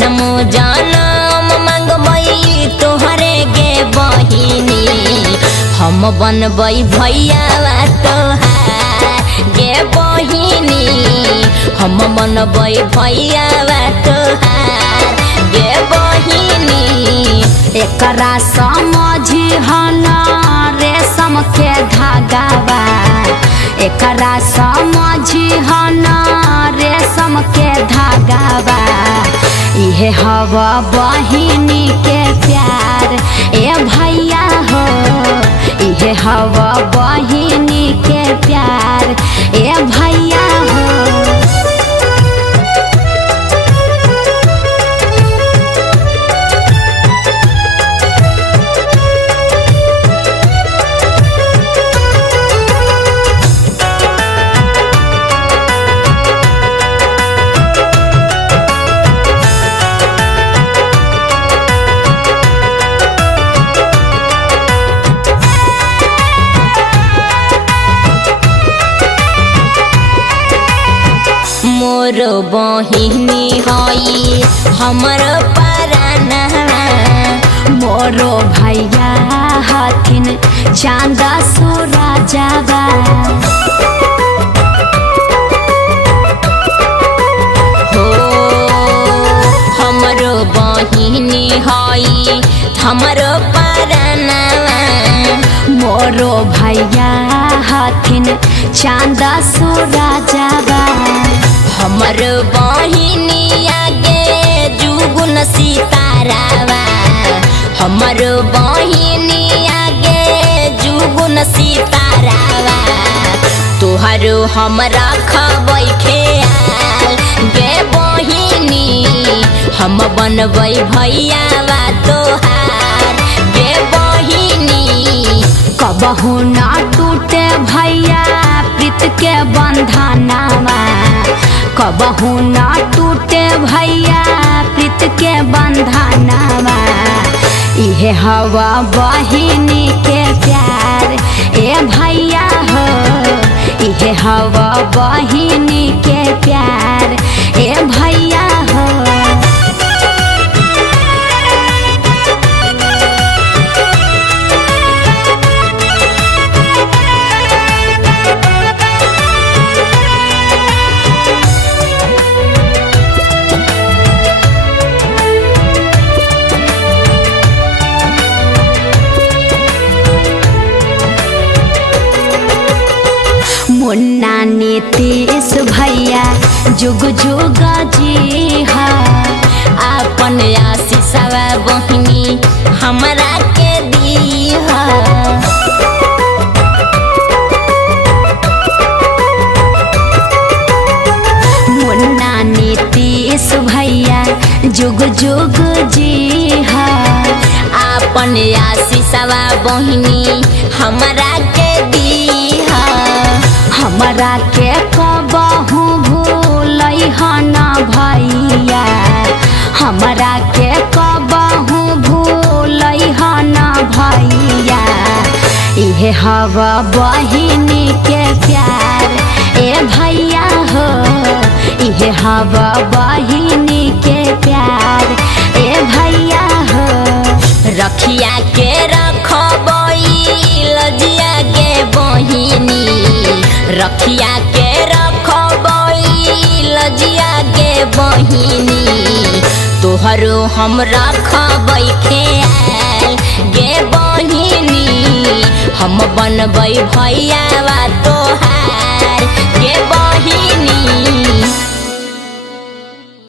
जनम जनम मांगबई तोहरे गे बहिनी हम बनबई भैया तोहार गे बहिनी हम बनबई भैया तोहार गे बहिनी। एकरा समझी हना रेशम के धागावा एकरा समझी हना रेशम के धागावा इहे हवा बहिनी के प्यार ए भैया हो इहे हवा बहिनी के प्यार ए भैया हो। मोर बहिनी हई हमर पराना मोरो भैया हथिन चांद सूरजवा हो हमर बहिनी हई हमर पराना मोरो भैया हथिन चांद सूरजवा हमर बहिनी आगे जुगुन सितारावा हमर बहिनी आगे जुगुन सितारावा तोहर हम रखबै ख्याल गे बहिनी हम बनबै भैया तोहार गे बहिनी। कबहू ना टूटे भैया प्रीत के बंधनवा कबहू ना टूटे भैया प्रीत के बंधनवा इहे हवा बहिनी के प्यार ए भैया हो इहे हवा बहिनी के प्यार ए भैया हो। मुन्ना नीतीश भैया जुग जुग जी हा अपन आशीषवा बहिनी हमरा के दीहा मुन्ना नीतीश भैया जुग जुग जी हा अपन आशीषवा बहिनी हमरा के दीहा हमरा के कबहू भूलै हना भैया हमरा के कबहू भूलै हना भैया इहे हवा बहिनी के प्यार ए भैया हो इहे हवा बहिनी के प्यार ए भैया हो। रखिया के रखबै लजिया गे बहिनी रखिया के रखबै लजिया गे बहिनी तोहरो हम रखबै ख्याल गे बहिनी हम बनबै भैया तोहार गे बहिनी।